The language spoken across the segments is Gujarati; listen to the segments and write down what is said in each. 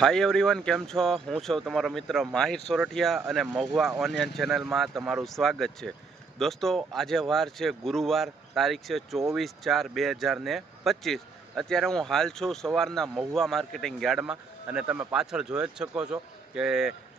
હાય એવરીવન કેમ છો? હું છું તમારો મિત્ર માહિર સોરઠિયા અને મહુવા ઓનિયન ચેનલમાં તમારું સ્વાગત છે. દોસ્તો, આજે વાર છે ગુરુવાર, તારીખ છે ચોવીસ ચાર બે હજાર ને પચીસ. અત્યારે હું હાલ છું સવારના મહુવા માર્કેટિંગ યાર્ડમાં અને તમે પાછળ જોઈ જ શકો છો કે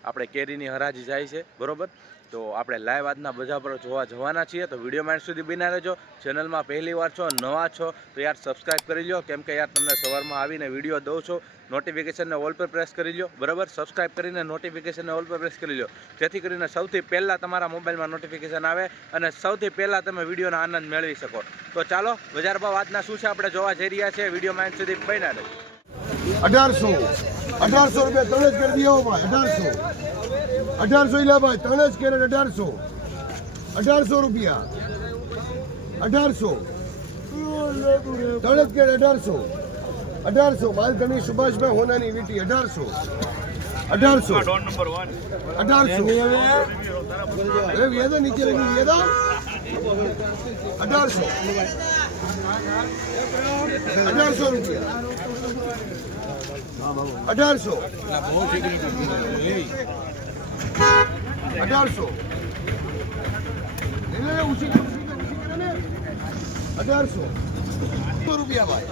આપણે કેરીની હરાજી જાય છે, બરોબર? તો આપણે લાઈવ આજના બજાર પર જોવા જવાના છીએ. તો વીડિયો માઇન્ડ સુધી બિના રહેજો. ચેનલમાં પહેલી વાર છો, નવા છો, તો યાર સબસ્ક્રાઈબ કરી લો કેમ કે યાર તમને સવારમાં આવીને વીડિયો દઉં છો. નોટિફિકેશનને ઓલ પર પ્રેસ કરી લો બરાબર? સબસ્ક્રાઈબ કરીને નોટિફિકેશનને ઓલ પર પ્રેસ કરી લો જેથી કરીને સૌથી પહેલાં તમારા મોબાઈલમાં નોટિફિકેશન આવે અને સૌથી પહેલાં તમે વિડીયોનો આનંદ મેળવી શકો. તો ચાલો, બજાર ભાવ આજના શું છે આપણે જોવા જઈ રહ્યા છીએ. વીડિયો માઇન્ડ સુધી બન્યા રહેજો. અઢારસો. અઢારસો રૂપિયા અઢારસો ઇલા ભાઈ ત્રણ જ કેરેટ અઢારસો. અઢારસો રૂપિયા. અઢારસો. ત્રણ જ કેરેટ અઢારસો. અઢારસો. બાલકની સુભાષભાઈ હોનાની વીટી અઢારસો. અઢારસો. અઢારસો. વેદા નીચે લગી વેદા. અઢારસો. અઢારસો રૂપિયા. અઢારસો. અઢારસો. અઢારસો. રૂપિયા ભાઈ.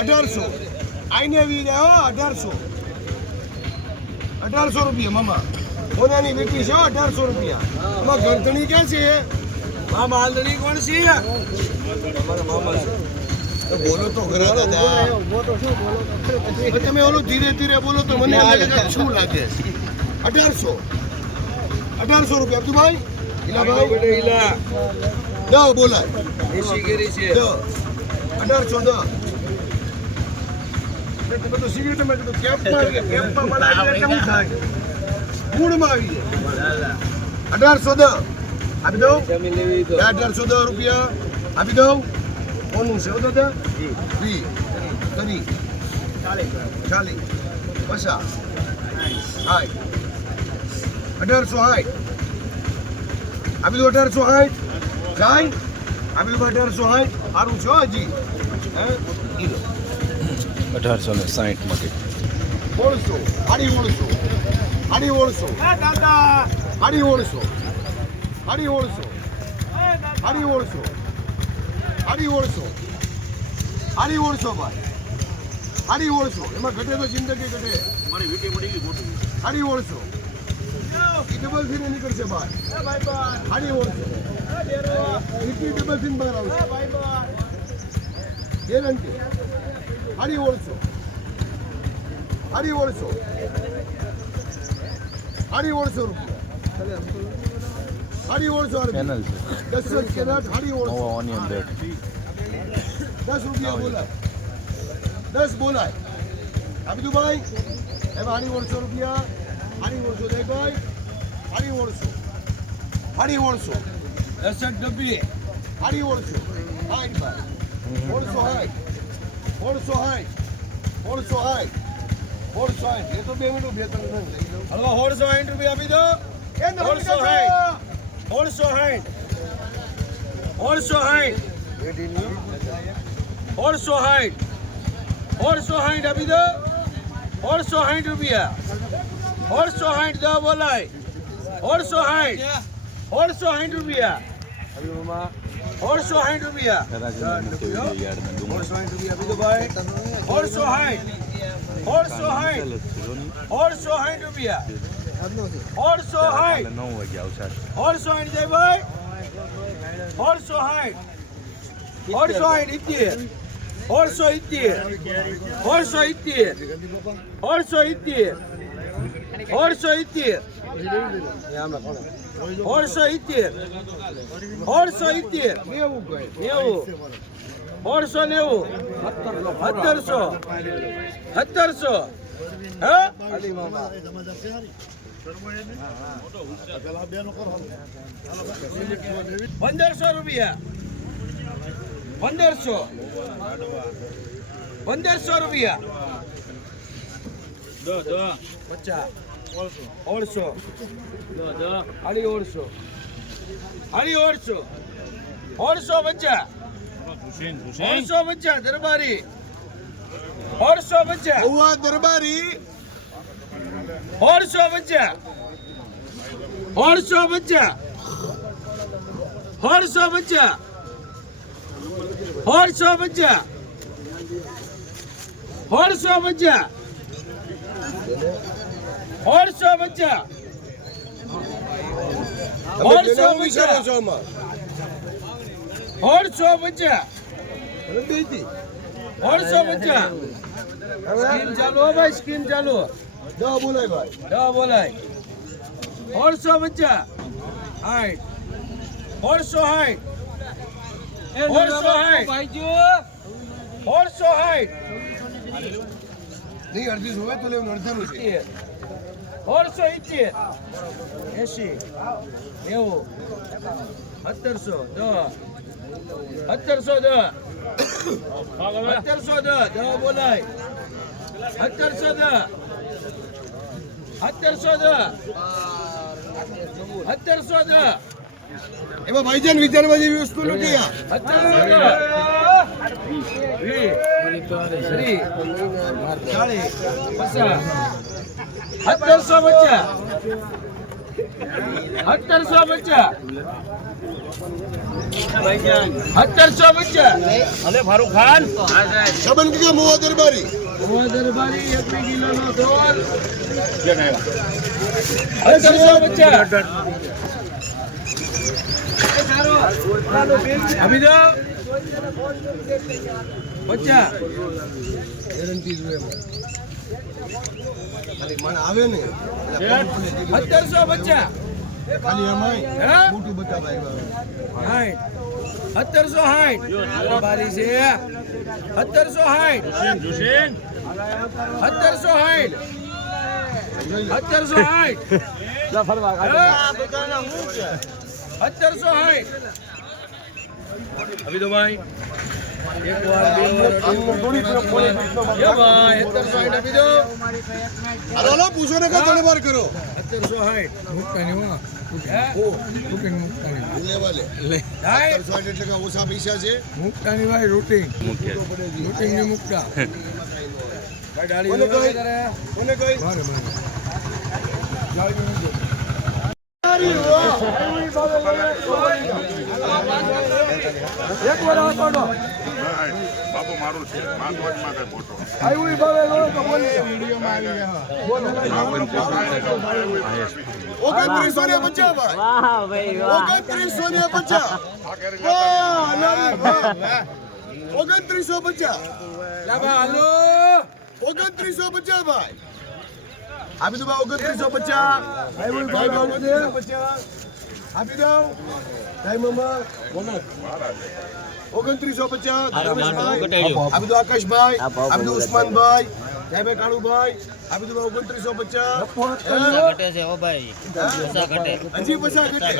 અઢારસો. આઈને વી ગયા હો અઢારસો. અઢારસો રૂપિયા મામા. સોનાની વીટી છે અઢારસો રૂપિયા. આમાં ગરદણી ક્યાં છે? મામા હાલદણી કોણ છે? તો બોલો તો ખરા દાદા તમે ઓલું ધીરે ધીરે બોલો તો મને શું લાગે? અઢારસો. અઢારસો રૂપિયા. અબ્દુભાઈ? ઈલાભાઈ? ઈલા. દો બોલાય. અઢારસો દ તો સિગરેટમાં કીધું કેમ્પમાં આવી ગયા કેમ્પમાં મને આવી ગયા કેવું થાય? મૂળમાં આવી ગયા અઢારસો દો આપી દઉં? અઢારસો દસ રૂપિયા. આપી દઉં? કોનું છે દાદા? વી કરી. ચાલી પસા હાય હાય. આપી દઉં અઢારસો હાય જાય આપી દઉં અઢારસો હાય સારું છે હો હજી હે ઈ લો. અઢારસો ને સાહીઠમાંથી ઓળસો આડી ઓળસો આડી ઓળસો આડી ઓળસો આડી ઓળસો આડી ઓળસો આડી ઓળસો આડી ઓળસો ભાઈ આડી ઓળસો એમાં ઘટે તો જિંદગી ઘટે આડી ઓળસો ઈ ડબલ ફીને નીકળશે બહાર. આડી ઓળશે ડબલ સીન બહાર આવશે. ગેરંટી. આડી ઓળસો આડી ઓળસો આડી ઓળસો રૂપિયા. આડી ઓળશો પેનલ છે. દસ આડી ઓળસો મહુવા ઓનિયન બેડ દસ રૂપિયા બોલાય. દસ બોલાય. આપી દઉં ભાઈ એમાં આડી ઓળશો રૂપિયા. આડી ઓળશો દે ભાઈ. આડી ઓળશું. આડી ઓળશું. એસેટ ડબ્બી આડી ઓળશું. હાઈટ ભાઈ. ઓળસો હાઈટ ઓળસો હાઈટ ઓળસો હાઈટ ઓળસો હાઈટ એ તો બે મિનિટ બે ત્રણ મિનિટ હલવા સોળસો સાઠ રૂપિયા આપી દો. ઓળસો કાકા! હાઈ. સોળસો સાઠ સોળસો સાઠ સોળસો સાઠ સોળસો સાઠ આપી દો. સોળસો સાઠ રૂપિયા. સોળસો સાઠ દો બોલાય. સોળસો સાઠ સોળસો સાઠ રૂપિયા. સોળસો સાઠ રૂપિયા. સોળસો સાઠ રૂપિયા દો ભાઈ સોળસો સાઠ સોળસો સાઠ સોળસો સાઠ રૂપિયા. સોળસો સાઠ નવ વાગે આવશે સોળસો સાઠ જાય ભાઈ. સોળસો સાઠ સોળસો સાઠ ઇત્તેર. સોળસો ઇત્તેર. સોળસો ઇત્તેર. સોળસો ઇત્તેર. સોળસો ઇત્તેર સોળસો ઇત્તેર સોળસો ઇત્તેર નેવું. નેવું નેવું. સત્તરસો. સત્તરસો. હા? પંદરસો રૂપિયા. પંદરસો. પંદરસો રૂપિયા. પચાસ. ઓળસો આડી ઓળસો આડી ઓળસો ઓળસો પચાસ ઓળસો પચાસ દરબારી. સોળસો પચાસ મહુવા દરબારી. સોળસો પચાસ સોળસો પચાસ સોળસો પચાસ સોળસો પચાસ સોળસો પચાસ છો આમાં. સોળસો પચાસ અરે બેટી. સોળસો પચાસ સ્કીમ ચાલુ હો ભાઈ સ્કીમ ચાલુ. દવા બોલાય ભાઈ. દવા બોલાય. સોળસો પચાસ હાઈટ. સોળસો હાઈટ. સોળસો હાઈટ. સોળસો હાઈટ. નહીં અડધી જોવે તો લેવું અડધાનું છે. સોળસો ઇત્તેર એસી નેવું સત્તરસો દસ સત્તરસો દસ સત્તરસો દસ દસ બોલાય. સત્તરસો દસ સત્તરસો દસ સત્તરસો દસ. એમાં ભાઈજન વિચારવા જેવી વસ્તુ નથી આ. સત્તરસો દસ. ચાલીસ પચાસ સત્તરસો પચાસ. સત્તરસો પચાસ. સત્તરસો બચ્ચા અલે ફારૂક ખાન. સબન કે મોવા દરબારી. દરબારી એક કિલો નો ઢોલ સત્તરસો દો પચાસ. ગેરંટી જોઈએ. ખાલી મણ આવે ને. સત્તરસો બચ્ચા? ખાલી હે? મોટું બતાવા આવ્યા સત્તરસો હાઈટ બારી છે. સત્તરસો હાઈટ સત્તરસો હાઈટ સત્તરસો હાઈટ સત્તરસો હાઈટ અભી તો ભાઈ પૂછો ને ત્રણ વાર કરો સત્તરસો ની મુક્તા મારે એક વાર. બાપુ મારું છે પાંચ વર્ષ ફોટો આવ્યું ભાવે લો તો બોલી ઓગણત્રીસો ને પચાસ ભાઈ ઓગણત્રીસો ને પચાસ વાહ, વાહ. ભાઈ આપી દો ભાઈ ઓગણત્રીસો પચાસ આપી દો ભાઈ મામા ઓગણત્રીસો પચાસ. આ દો આકાશભાઈ આ દો ઉસ્માનભાઈ કાળુભાઈ. આપી દો ભાઈ. ઓગણત્રીસો પચાસ હજી પચાસ ઘટે.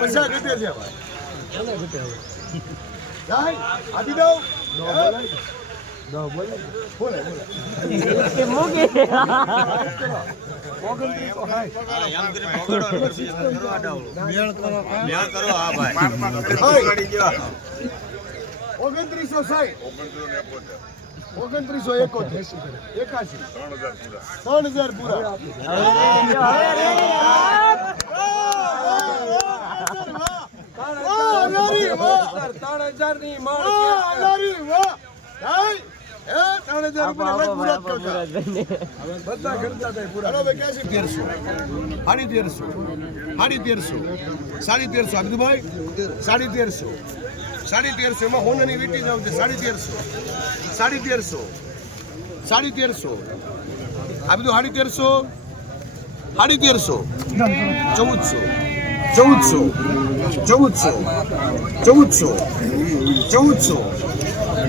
પચાસ ઘટે છે ભાઈ. આપી દો બોલે બોલે ઓગણત્રીસો સાઠ ઓગણત્રીસો એકોતેર. એકાશી. ત્રણ હજાર પૂરા. ત્રણ હજારની માળ ત્રણ હજાર રૂપિયા. બધા કરતા થાય પૂરા. ચાલો ભાઈ, ક્યાં છે? તેરસો? સાડી તેરસો. સાડી તેરસો. સાડી તેરસો. આપી સાડી તેરસો. સાડી તેરસો એમાં હોનાની વીટી જ આવશે સાડી તેરસો. સાડી તેરસો. સાડી તેરસો. આ બધું સાડી તેરસો? સાડી તેરસો. ચૌદસો. ચૌદસો. ચૌદસો. ચૌદસો. ચૌદસો.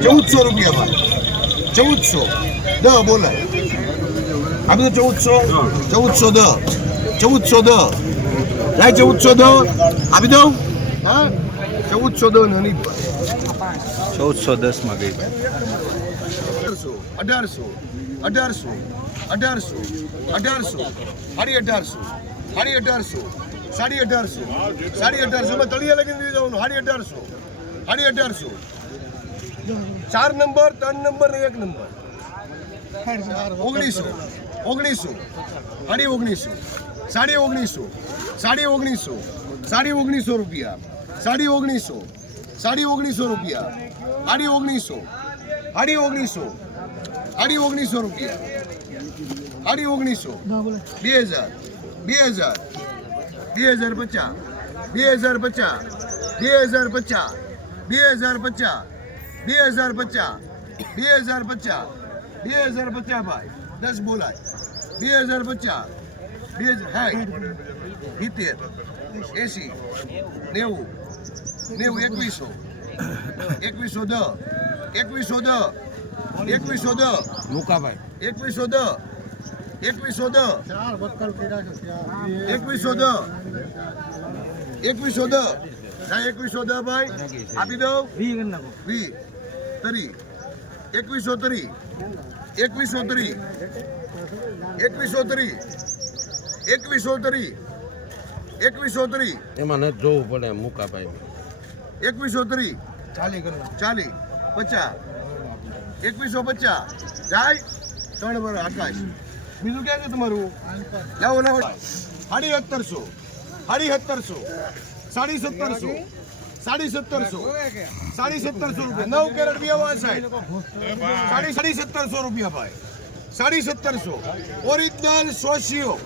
ચૌદસો રૂપિયા ચૌદસો. દ બોલાય આ બધું ચૌદસો? ચૌદસો દ. ચૌદસો દ. રાય ચૌદસો દ. આપી દઉં હા? ચૌદસો દસમાં ચૌદસો ગઈ અઢારસો અઢારસો અઢારસો અઢારસો અઢારસો સાડી અઢારસો સાડી અઢારસો સાડી અઢારસો સાડી અઢારસો. માં તળિયા લગીને લઈ જવાનું. સાડી અઢારસો સાડી અઢારસો. ચાર નંબર ત્રણ નંબર ને એક નંબર. ઓગણીસો ઓગણીસો સાડી ઓગણીસો સાડી ઓગણીસો સાડી ઓગણીસો સાડી ઓગણીસો રૂપિયા. સાડી ઓગણીસો. સાડી ઓગણીસો રૂપિયા. સાડી ઓગણીસો. સાડી ઓગણીસો. સાડી ઓગણીસો રૂપિયા. સાડી ઓગણીસો. બે હજાર. બે હજાર. બે હજાર પચાસ. બે હજાર પચાસ. બે હજાર પચાસ. બે હજાર પચાસ. બે હજાર પચાસ. બે હજાર પચાસ. બે હજાર પચાસ ભાઈ. દસ બોલાય. બે હજાર પચાસ. બે હજાર. સાઠ સિત્તેર. એસી નેવું નેવું એકવીસો એકવીસો દ એકવીસો દ એકવીસો દ મુકાભાઈ એકવીસો દ એકવીસો દ એકવીસો દ એકવીસો દ એકવીસો દ ભાઈ આપી દઉં? વી તરી. એકવીસો તરી. એકવીસો તરી. એકવીસો તરી. એકવીસો તરી. એકવીસો ત્રી એમાં નથી જોવું પડે મુકાભાઈ. એકવીસો તરી ચાલી ચાલી. પચાસ. એકવીસો પચાસ. જાય. ત્રણ વર્ષ આકાશ. બીજું ક્યાં છે તમારું? લાવો લાવો. સાડી સત્તરસો. સાડી સત્તરસો. સાડી સત્તરસો. સાડી સત્તરસો. સાડી સત્તરસો રૂપિયા. નવ કેરેટ બી વાર સાહેબ. સાડી સાડી સત્તરસો રૂપિયા ભાઈ. સાડી સત્તરસો. Original socio.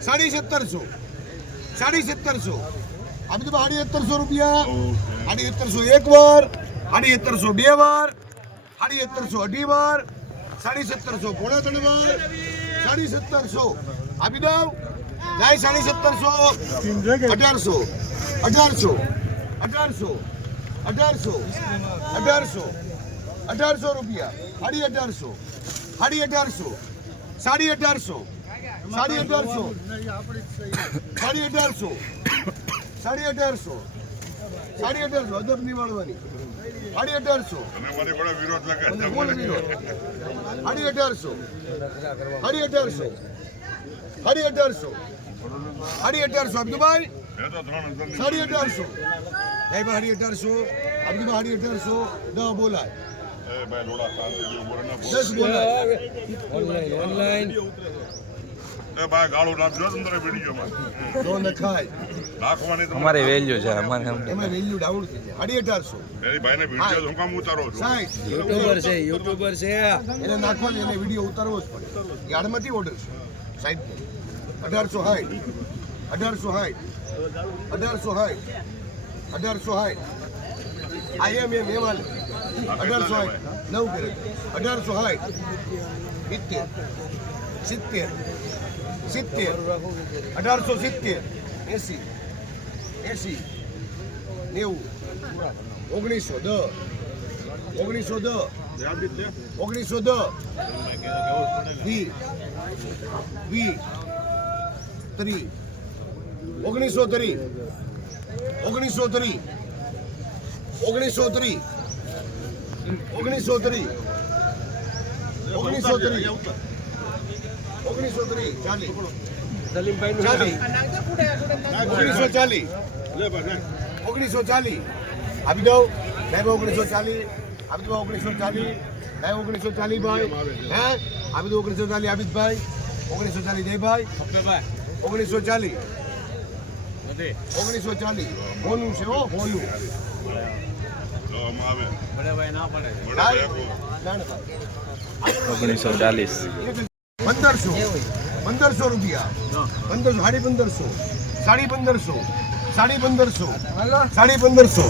સાડી સત્તરસો. સાડી સત્તરસો. આ બધું સાડી સત્તરસો રૂપિયા. સાડી સત્તરસો એક વાર, સાડી સત્તરસો બે વાર, સાડી સત્તરસો અઢી વાર, સાડી સત્તરસો પોણા ત્રણ વાર, સાડી સત્તરસો. આપી દઉં? જાય સાડી સત્તરસો. અઢારસો. અઢારસો. અઢારસો. અઢારસો. અઢારસો. અઢારસો રૂપિયા. સાડી અઢારસો. સાડી અઢારસો. સાડી અઢારસો. સાડી અઢારસો સાડી અઢારસો સાડી અઢારસો સાડી અઢારસો અદબ નિવાડવાની સાડી અઢારસો. સાડી અઢારસો સાડી અઢારસો સાડી અઢારસો સાડી અઢારસો અબ્દુભાઈ સાડી અઢારસો સાહેબ સાડી અઢારસો અબ્દુભાઈ સાડી અઢારસો ન બોલાય. દસ બોલાય ઓનલાઈન ઓનલાઈન અમારે વેલ્યુ છે અમારે એમ. વેલ્યુ ડાઉન થઈ સાડી અઢારસો. ભાઈને વીડિયો હું. કામ ઉતારો છું. યુટ્યુબર છે યુટ્યુબર છે. એને નાખવાની એને વીડિયો ઉતારવો જ પડે. યાર્ડમાંથી ઓર્ડર છે. સાઈડ અઢારસો હાઈટ. અઢારસો હાઈટ. અઢારસો હાઈટ. અઢારસો હાઈટ. આઈ એમ એમ એમ હાલે. અઢારસો હાઈટ. નવ કરે. અઢારસો હાઈટ. સિત્તેર. સિત્તેર. સિત્તેર. અઢારસો સિત્તેર. એસી. એસી. નેવું. ઓગણીસો દ ઓગણીસો દ ઓગણીસો દ વી વી ત્રી ઓગણીસો ત્રી ઓગણીસો ત્રી ઓગણીસો ત્રી ઓગણીસો ત્રી ઓગણીસો ત્રી ઓગણીસો ત્રી ચાલી. ઓગણીસો ચાલી. ઓગણીસો ચાલી. આપી દઉં સાહેબ ઓગણીસો ચાલી. આપી દઉં ઓગણીસો ચાલી. સાહેબ ઓગણીસો ચાલી ભાઈ. હે? આપી દઉં ઓગણીસો ચાલી આબિદભાઈ ઓગણીસો ચાલી જયભાઈ ઓગણીસો ચાલી. ઓગણીસો ચાલી. હોનું છે હો હોનું જો આમાં આવે. ભાઈ, બરાબર ના, ના, ભાઈ. ઓગણીસો ચાલીસ. પંદરસો. પંદરસો રૂપિયા. પંદરસો સાડી પંદરસો. સાડી પંદરસો. સાડી પંદરસો. સાડી પંદરસો.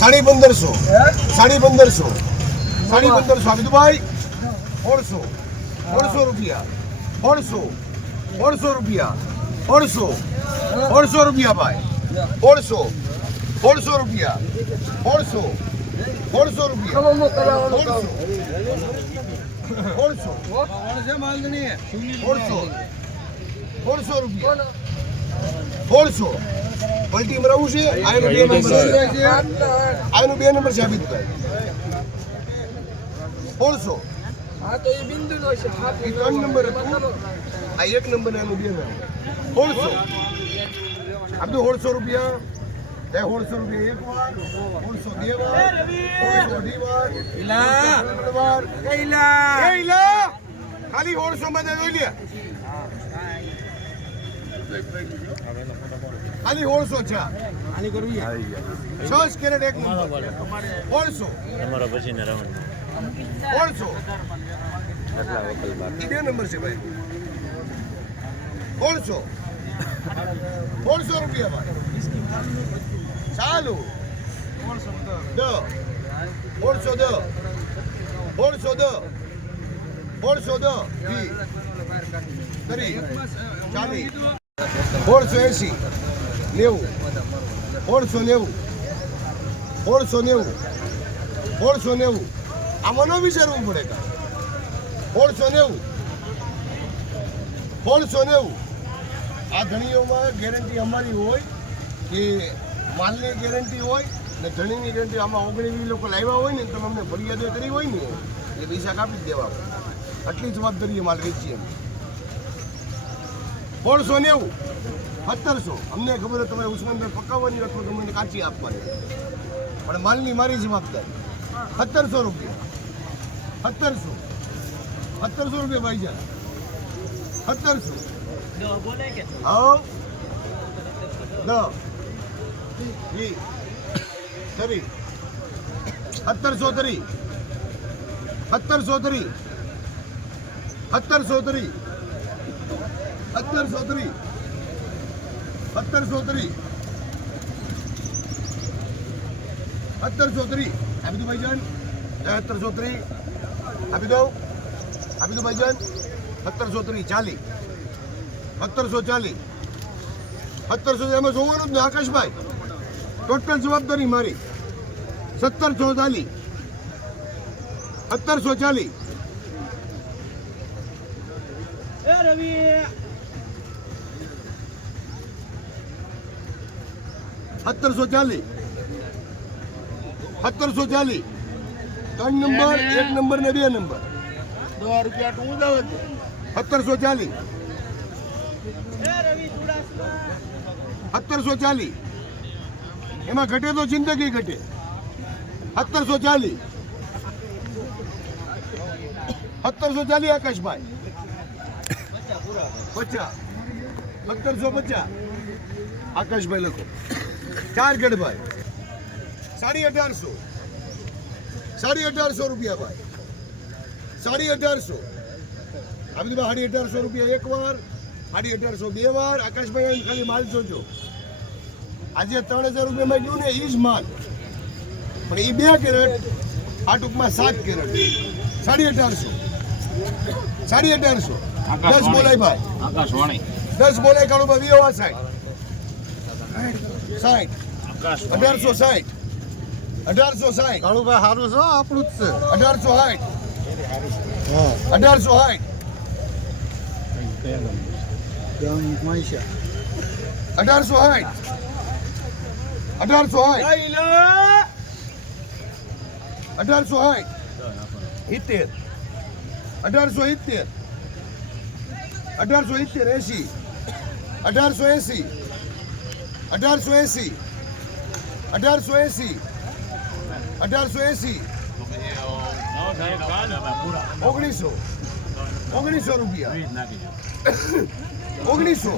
સાડી પંદરસો. સાડી પંદરસો. સાડી પંદરસો. આપી ભાઈ સોળસો. સોળસો રૂપિયા. ઓળસો ઓળસો રૂપિયા. ઓળસો ઓળસો રૂપિયા ભાઈ. ઓળસો ઓળસો રૂપિયા. ઓળસો ઓળસો રૂપિયા. સોળસો સોળસો સોળસો રૂપિયા. સોળસો પલટી મરાવું છે? આનું બે નંબર છે. આનું બે નંબર છે આબિદભાઈ સોળસો હા તો એ નંબર આ એક નંબર આનું બે નંબર સોળસો આપજો સોળસો રૂપિયા. એ સોળસો રૂપિયા એક વાર સોળસો બે વાર સોળસો અઢી વાર ઇલા. વાર. એ ઈલા! ખાલી ઓળસો માં જોઈ લે. ખાલી ઓળસો છે. છ? કેરેટ એક નંબર ઓળસો ઓળસો ઈ બે નંબર છે ભાઈ. હોળસો ઓળસો રૂપિયા ભાઈ. ચાલુ. ઓળસો દ. ઓળસો દ. ઓળસો દ. કરી. ચાલી. ઓળસો એસી નેવું. ઓળસો નેવું. ઓળસો નેવું. ઓળસો નેવું. આમાં ન વિચારવું પડે કાંઈ ઓળસો નેવું. ઓળસો નેવું. આ ધણીઓમાં ગેરંટી અમારી હોય કે માલની ગેરંટી હોય ને ધણીની ગેરંટી આમાં ઓગણીસ લોકો લાવ્યા હોય ને તમે અમને ફરિયાદ કરી હોય ને એટલે પૈસા કાપી જ દેવા આટલી જવાબદારી માલ વેચીએ સોળસો નેવું સત્તરસો. અમને ખબર હોય તમારે ઉસ્માનભાઈ પકાવવાની અથવા તમને કાચી આપવાની. પણ માલની મારી જવાબદારી. સત્તરસો રૂપિયા. સત્તરસો. સત્તરસો રૂપિયા ભાઈજાન. સત્તરસો. હા चौधरी। चौधरी। चौधरी। चौधरी। चौधरी। चौधरी। अभी भाई जान चौधरी। अभी अभी तो भाई जान चौधरी, चाली। सौ चाली। सौ आकाश भाई। ટોટલ જવાબદારી મારી. સત્તરસો ચાલી. સત્તરસો ચાલી. સત્તરસો ચાલી. સત્તરસો ચાલી. ત્રણ નંબર એક નંબર ને બે નંબર. સત્તરસો ચાલી. સત્તરસો ચાલી. એમાં ઘટે તો જિંદગી ઘટે. સત્તરસો ચાલી સત્તરસો ચાલી આકાશભાઈ. પચાસ. સત્તરસો પચાસ. આકાશભાઈ લખો. ચાર ગઢભાઈ સાડી અઢારસો. સાડી અઢારસો રૂપિયા ભાઈ. સાડી અઢારસો. આ દીધા સાડી અઢારસો રૂપિયા એક વાર સાડી અઢારસો બે વાર. આકાશભાઈ ખાલી માલ જોજો. આજે ત્રણ હજાર રૂપિયામાં ગયું ને એ જ માલ. પણ એ બે કેરેટ આ ટૂંકમાં સાત કેરેટ. સાડી અઢારસો. સાડી અઢારસો. દસ બોલાય ભાઈ. દસ બોલાય કાળો ભાઈ વીસ સાઠ સાઠ અઢારસો સાઠ અઢારસો સાઠ કાળુભાઈ સારું છે આપણું જ છે. અઢારસો સાઠ અઢારસો સાઠ અઢારસો સાઠ અઢારસો સાઠ અઢારસો હોય. સિત્તેર અઢારસો ઇત્તેર અઢારસો સિત્તેર એસી અઢારસો એસી અઢારસો એસી અઢારસો એસી અઢારસો એસી ઓગણીસો. ઓગણીસો રૂપિયા. ઓગણીસો.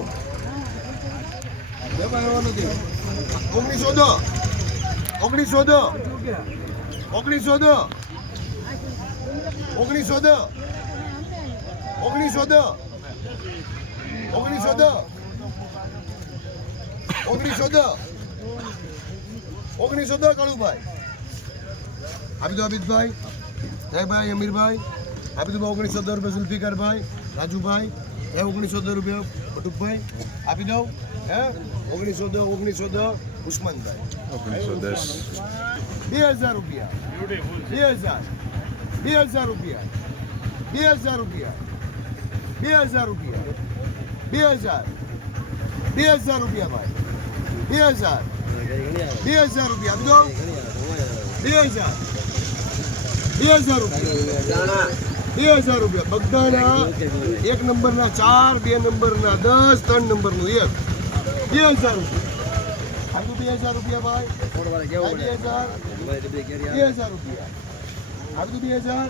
ઓગણીસો દો. ઓગણીસો દો. ઓગણીસો દો. ઓગણીસો દો. ઓગણીસો દો. ઓગણીસો દો. ઓગણીસો દો. ઓગણીસો દો, કાળુભાઈ. આપી દો અમિતભાઈ જયભાઈ અમીરભાઈ આપી દો ઓગણીસો દો રૂપિયા જુલ્ફિકારભાઈ રાજુભાઈ, એ ઓગણીસો દો રૂપિયા બટુકભાઈ આપી દઉં હે? ઓગણીસો દસ ઓગણીસો દસ ઉસ્માનભાઈ. ઓગણીસો દસ. બે હજાર રૂપિયા. બે હજાર. બે હજાર રૂપિયા. બે હજાર રૂપિયા. બે હજાર રૂપિયા. બે હજાર. બે હજાર રૂપિયા ભાઈ. બે હજાર. બે હજાર રૂપિયા આપી દો બે હજાર. બે હજાર રૂપિયા. બે હજાર રૂપિયા. બધાના એક નંબરના ચાર બે નંબરના દસ ત્રણ નંબરનું એક. બે હજાર રૂપિયા. આપું બે હજાર રૂપિયા ભાઈ. બે હજાર બે હજાર રૂપિયા દો બે હજાર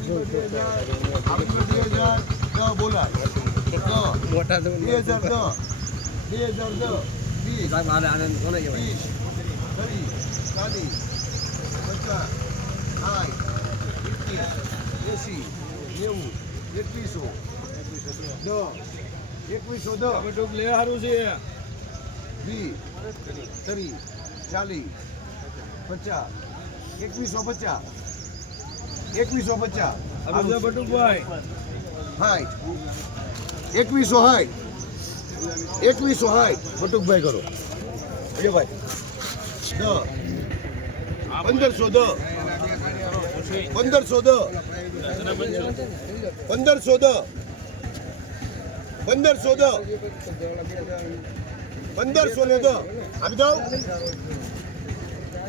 બી હજાર દો બે હજાર બોલાય. દસ મોટા બે હજાર દસ બે હજાર દસ વીસ વીસ. ત્રીસ. ચાલીસ. પચાસ. સાઠ. એંસી નેવું એકવીસો. દસ એકવીસો દસ. લે સારું છે. બી ત્રીસ ચાલીસ પચાસ એકવીસો પચાસ એકવીસો પચાસ. બટુકભાઈ હાઈટ એકવીસો હાઈ એકવીસો હાઈટ બટુકભાઈ કરો. એ ભાઈ. દસ. પંદરસો દસ. પંદરસો દસ. પંદરસો દસ. પંદરસો દસ. પંદરસો ને દસ. આપી દઉં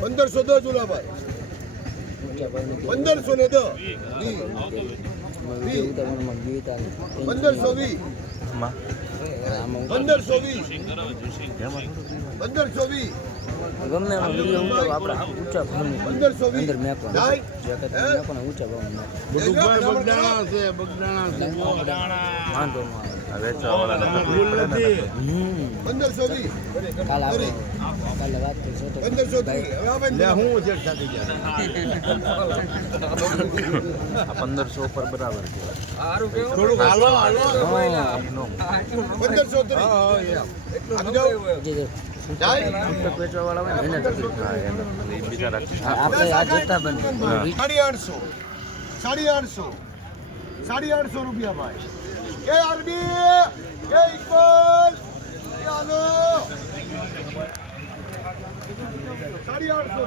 પંદર દસ જુલાભાઈ પંદરસો ને પંદર સો વીસ. પંદરસો વીસ. પંદરસો વીસ. ગમે એમાં વીડિયો ઉતારો આપણે ઊંચા ભાવની અંદર મેકવાનો. જેકેટ ઊંચા ભાવમાં બટુકભાઈ બગડાણા છે બગદાણા વાંધો ન આવે. ભૂલ નથી હમ પંદરસો પર બરાબર પંદરસો સાડી આઠસો. સાડી આઠસો રૂપિયા ભાઈ. એ આરબી એ ઇકબાલ એ હાલો સાડી આઠસો.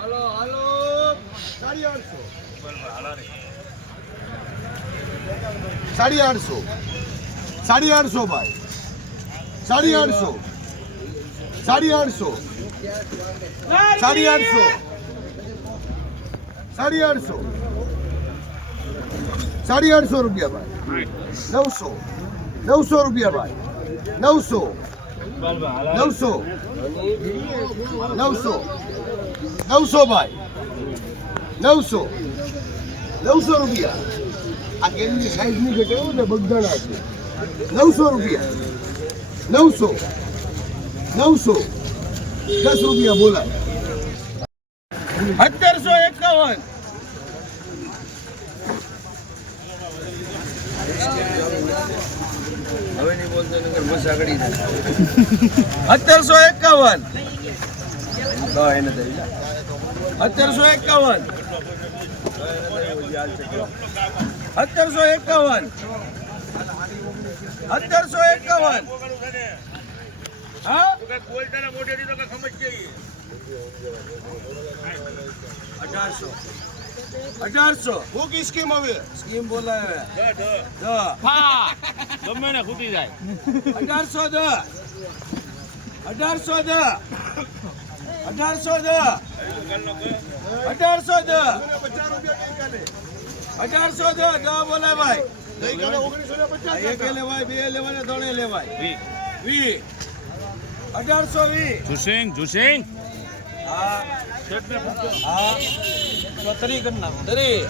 હાલો. સાડી આઠસો. સાડી આઠસો. સાડી આઠસો, ભાઈ. સાડી આઠસો. સાડી આઠસો. સાડી આઠસો. સાડી આઠસો. સાડી આઠસો રૂપિયા, ભાઈ. નવસો. નવસો રૂપિયા ભાઈ. નવસો. નવસો. નવસો. નવસો ભાઈ. નવસો. નવસો રૂપિયા. આ કેમની સાઈઝની ઘટે ને બગદાણા છે. નવસો રૂપિયા. નવસો. નવસો. દસ રૂપિયા બોલાય સત્તરસો એકાવન. સત્તરસો એકાવન. સત્તરસો એકાવન. સત્તરસો એકાવન. સત્તરસો એકાવન. હા? અઢારસો. અઢારસો. હું સ્કીમ હવે સ્કીમ બોલાવે. ગમે ને ખૂટી જાય. અઢારસો દ અઢારસો દ અઢારસો દ અઢારસો દ અઢારસો દ દ બોલે ભાઈ. ગઈકાલે ઓગણીસો ને આ પચાસ એક લેવાય બે લેવાય ત્રણે લેવાય. વી. અઢારસો વી. જુસિંગ જુસિંગ. હા. હા. ત્રી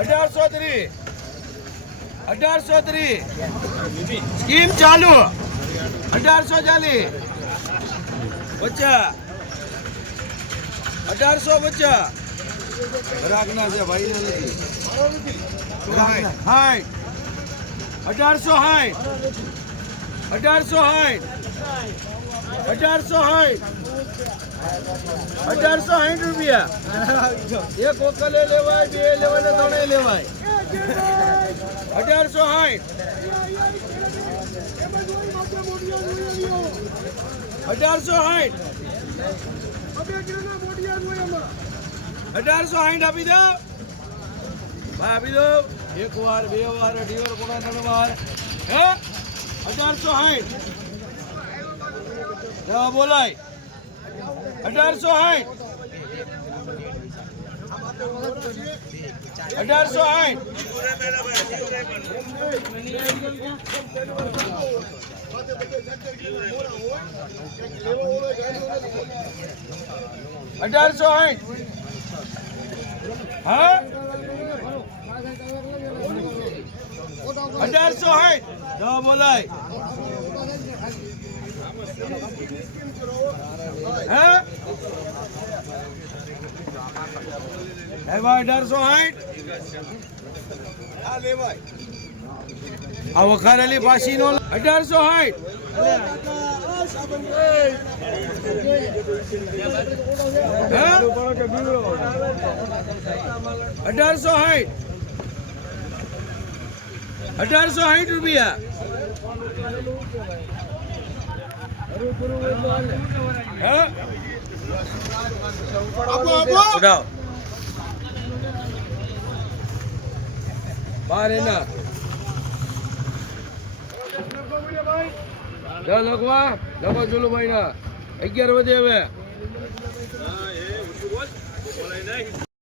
અઢારસો ત્રી અઢારસો ત્રી સ્કીમ ચાલુ. અઢારસો ચાલી વચ્ચા. અઢારસો વચ્ચા. રાખના છે ભાઈ નથી. અઢારસો હાય. અઢારસો હાય. અઢારસો હાય. અઢારસો સાઠ રૂપિયા. એક ઓકલે લેવાય, બે લેવાય ત્રણે લેવાય. અઢારસો સાઠ અઢારસો સાઠ અઢારસો સાઠ આપી દો. ભાઈ આપી દો. એક વાર, બે વાર અઢી વાર પોણા ત્રણ વાર. હે? અઢારસો સાઠ બોલાય. અઢારસો સાઠ અઢારસો સાઠ અઢારસો સાઠ હા? અઢારસો સાઠ બોલાય હે હે ભાઈ અઢારસો સાઠ આ વખારેલી પાછી નો અઢારસો સાઠ હે? અઢારસો સાઠ અઢારસો સાઠ રૂપિયા? ઉડાવ બાર એના. દસ લખવા. લખો ચુલુભાઈ ના અગિયાર વધે હવે.